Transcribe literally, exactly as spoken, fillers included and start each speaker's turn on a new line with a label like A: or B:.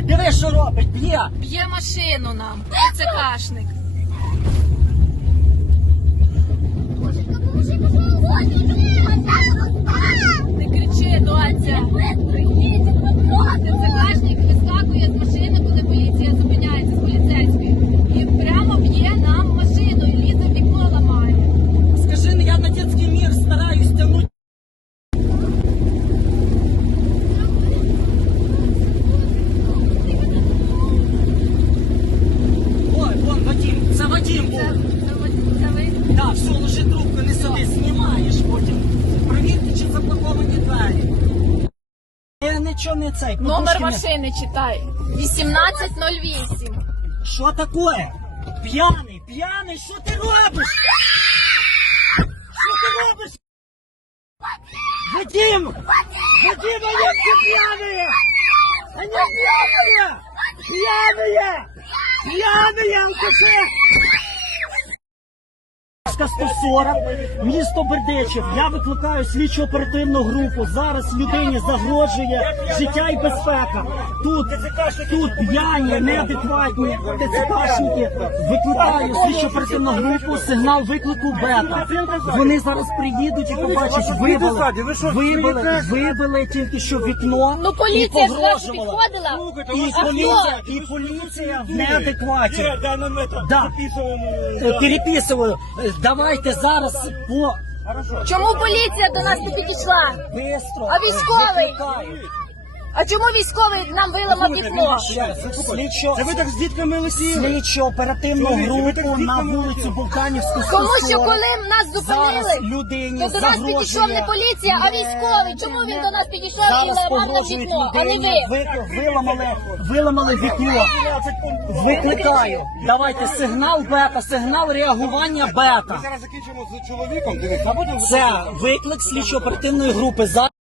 A: робить? Диви, що робить, б'є.
B: Б'є машину нам. Це кашник. Не кричи, доця. Це кашник вискакує з машини, коли поліція зупиняється з поліцейської. І прямо б'є нам машину і лізе в вікно ламає.
A: Скажи, я на дитячий мір стараюсь тягнути. Ой, вон Вадим, це Вадим був.
B: Це ви?
A: Так, все, ложи трубку, не сиди, знімаєш потім. Провірте, чи заблоковані двері. Я нічого не цей.
B: Номер
A: подушки не-
B: машини читай. вісімнадцять нуль вісім.
A: Що таке? П'яний, п'яний, що ти робиш? Що ти робиш? Вадим! Вадим, а як ти п'яний? Они пьяные! Пьяные! Пьяные, алкаши! сто сорок, місто Бердичів. Я викликаю слідчо оперативну групу. Зараз людині загрожує життя і безпека. Тут, тут п'яні, неадекватні ТЦКшники. Викликаю слідчо оперативну групу, сигнал виклику бета. Вони зараз приїдуть і побачать, вибили, вибили, вибили тільки що вікно.
B: Ну
A: і
B: поліція ж раз
A: погрожували.
B: підходила.
A: І
B: А
A: поліція,
B: хто?
A: і поліція в неадекваті.
C: Да, нам это,
A: Да.
C: записываем.
A: Переписую. Давайте зараз по
B: Чому поліція до нас не підійшла?
A: бистро.
B: А військовий?
A: викликаю.
B: А чому військовий нам виламав вікно?
A: Слідчо,
C: Це ви так з дітками летіли?
A: слідчо оперативну
C: Чоловік, ви так
A: групу
C: з
A: на
C: дітками
A: вулицю
C: летіли?
A: Богданівську.
B: Тому що
A: сто сорок.
B: коли нас
A: Зараз
B: зупинили,
A: людині
B: то до нас підійшов не поліція, а військовий. Чому він до нас підійшов і
A: Зараз
B: ламав нам
A: погрожують
B: вікно, а не
A: людині.
B: ви?
A: Ви- Виламали, виламали вікно. Викликаю. Давайте сигнал бета, сигнал реагування бета.
C: Зараз закінчимо з чоловіком, дивись, а потім...
A: Це виклик слідчо оперативної групи.